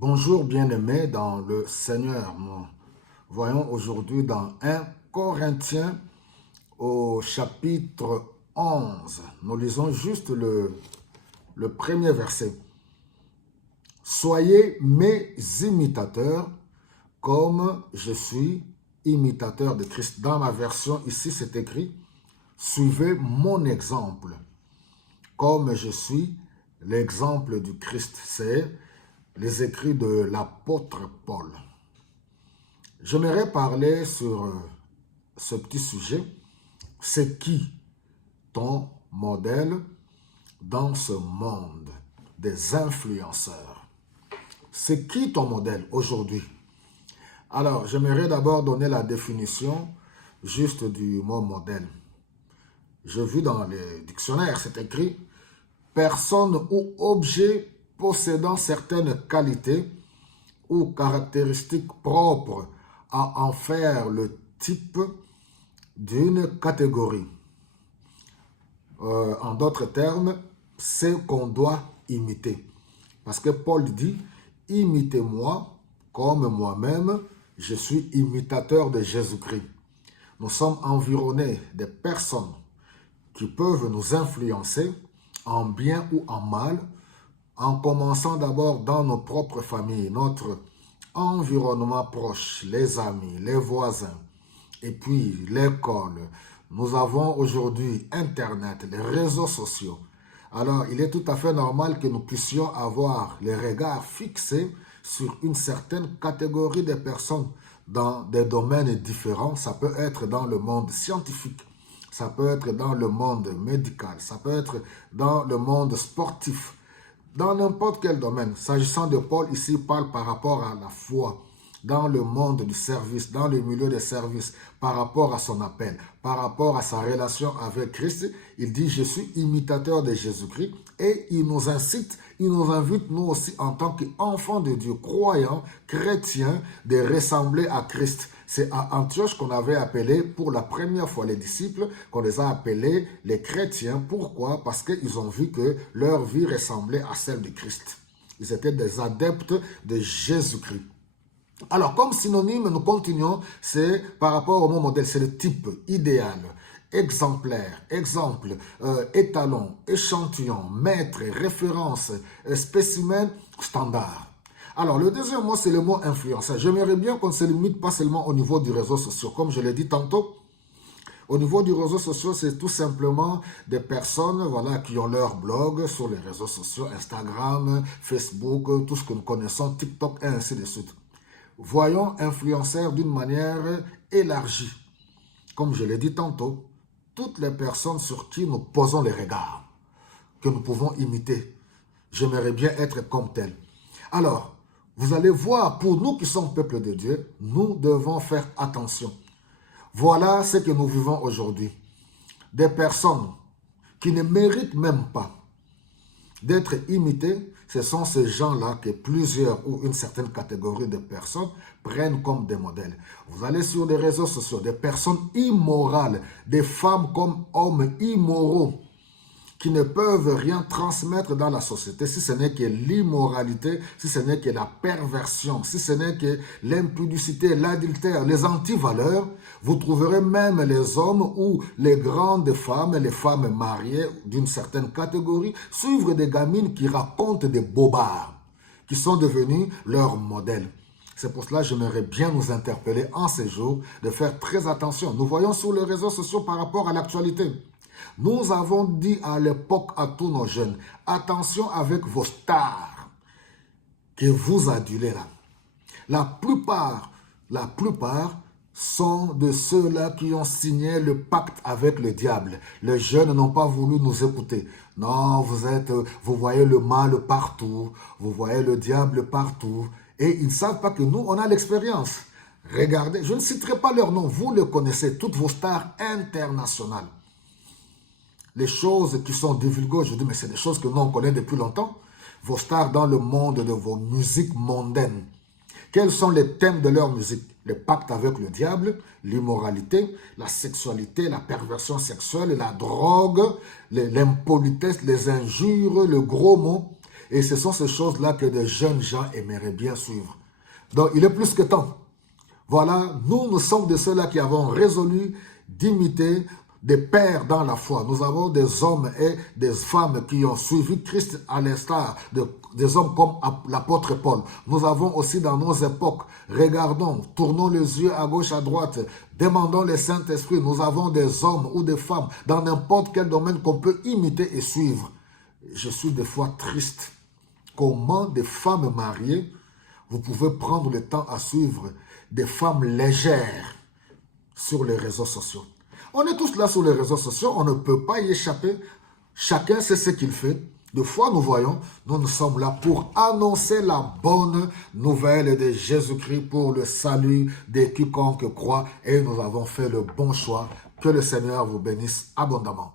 Bonjour bien-aimés dans le Seigneur. Nous voyons aujourd'hui dans 1 Corinthiens au chapitre 11. Nous lisons juste le premier verset. Soyez mes imitateurs comme je suis imitateur de Christ. Dans ma version ici c'est écrit, suivez mon exemple comme je suis l'exemple du Christ. C'est les écrits de l'apôtre Paul. J'aimerais parler sur ce petit sujet. C'est qui ton modèle dans ce monde des influenceurs? C'est qui ton modèle aujourd'hui? Alors, j'aimerais d'abord donner la définition juste du mot modèle. J'ai vu dans les dictionnaires, c'est écrit « personne ou objet possédant certaines qualités ou caractéristiques propres à en faire le type d'une catégorie. En d'autres termes, c'est qu'on doit imiter. Parce que Paul dit, imitez-moi comme moi-même, je suis imitateur de Jésus-Christ. Nous sommes environnés de personnes qui peuvent nous influencer en bien ou en mal, en commençant d'abord dans nos propres familles, notre environnement proche, les amis, les voisins, et puis l'école. Nous avons aujourd'hui Internet, les réseaux sociaux. Alors, il est tout à fait normal que nous puissions avoir les regards fixés sur une certaine catégorie de personnes dans des domaines différents. Ça peut être dans le monde scientifique, ça peut être dans le monde médical, ça peut être dans le monde sportif, dans n'importe quel domaine. S'agissant de Paul, ici, il parle par rapport à la foi, dans le monde du service, dans le milieu des services, par rapport à son appel, par rapport à sa relation avec Christ. Il dit, je suis imitateur de Jésus-Christ, et il nous incite, il nous invite, nous aussi, en tant qu'enfants de Dieu, croyants, chrétiens, de ressembler à Christ. C'est à Antioche qu'on avait appelé pour la première fois les disciples, qu'on les a appelés les chrétiens. Pourquoi? Parce qu'ils ont vu que leur vie ressemblait à celle de Christ. Ils étaient des adeptes de Jésus-Christ. Alors, comme synonyme, nous continuons, c'est par rapport au mot modèle, c'est le type idéal, exemplaire, exemple, étalon, échantillon, maître, référence, spécimen, standard. Alors, le deuxième mot, c'est le mot influenceur. J'aimerais bien qu'on ne se limite pas seulement au niveau du réseau social. Comme je l'ai dit tantôt, au niveau du réseau social, c'est tout simplement des personnes voilà, qui ont leur blog sur les réseaux sociaux, Instagram, Facebook, tout ce que nous connaissons, TikTok et ainsi de suite. Voyons influenceurs d'une manière élargie. Comme je l'ai dit tantôt, toutes les personnes sur qui nous posons les regards, que nous pouvons imiter. J'aimerais bien être comme tel. Alors, vous allez voir, pour nous qui sommes peuple de Dieu, nous devons faire attention. Voilà ce que nous vivons aujourd'hui. Des personnes qui ne méritent même pas d'être imités, ce sont ces gens-là que plusieurs ou une certaine catégorie de personnes prennent comme des modèles. Vous allez sur les réseaux sociaux, des personnes immorales, des femmes comme hommes immoraux, qui ne peuvent rien transmettre dans la société, si ce n'est que l'immoralité, si ce n'est que la perversion, si ce n'est que l'impudicité, l'adultère, les antivaleurs. Vous trouverez même les hommes ou les grandes femmes, les femmes mariées d'une certaine catégorie, suivre des gamines qui racontent des bobards, qui sont devenus leurs modèles. C'est pour cela que j'aimerais bien nous interpeller en ces jours, de faire très attention. Nous voyons sur les réseaux sociaux par rapport à l'actualité. Nous avons dit à l'époque à tous nos jeunes, attention avec vos stars que vous adulez là. La plupart sont de ceux-là qui ont signé le pacte avec le diable. Les jeunes n'ont pas voulu nous écouter. Non, vous voyez le mal partout, vous voyez le diable partout. Et ils ne savent pas que nous, on a l'expérience. Regardez, je ne citerai pas leur nom, vous le connaissez, toutes vos stars internationales. Les choses qui sont divulguées aujourd'hui, mais c'est des choses que nous on connaît depuis longtemps. Vos stars dans le monde de vos musiques mondaines. Quels sont les thèmes de leur musique? Le pacte avec le diable, l'immoralité, la sexualité, la perversion sexuelle, la drogue, l'impolitesse, les injures, le gros mot. Et ce sont ces choses-là que des jeunes gens aimeraient bien suivre. Donc, il est plus que temps. Voilà, nous sommes de ceux-là qui avons résolu d'imiter des pères dans la foi. Nous avons des hommes et des femmes qui ont suivi Christ à l'instar des hommes comme l'apôtre Paul. Nous avons aussi dans nos époques, regardons, tournons les yeux à gauche, à droite, demandons le Saint-Esprit. Nous avons des hommes ou des femmes dans n'importe quel domaine qu'on peut imiter et suivre. Je suis des fois triste. Comment des femmes mariées, vous pouvez prendre le temps à suivre des femmes légères sur les réseaux sociaux. On est tous là sur les réseaux sociaux, on ne peut pas y échapper. Chacun sait ce qu'il fait. De fois, nous voyons, nous sommes là pour annoncer la bonne nouvelle de Jésus-Christ pour le salut de quiconque croit. Et nous avons fait le bon choix. Que le Seigneur vous bénisse abondamment.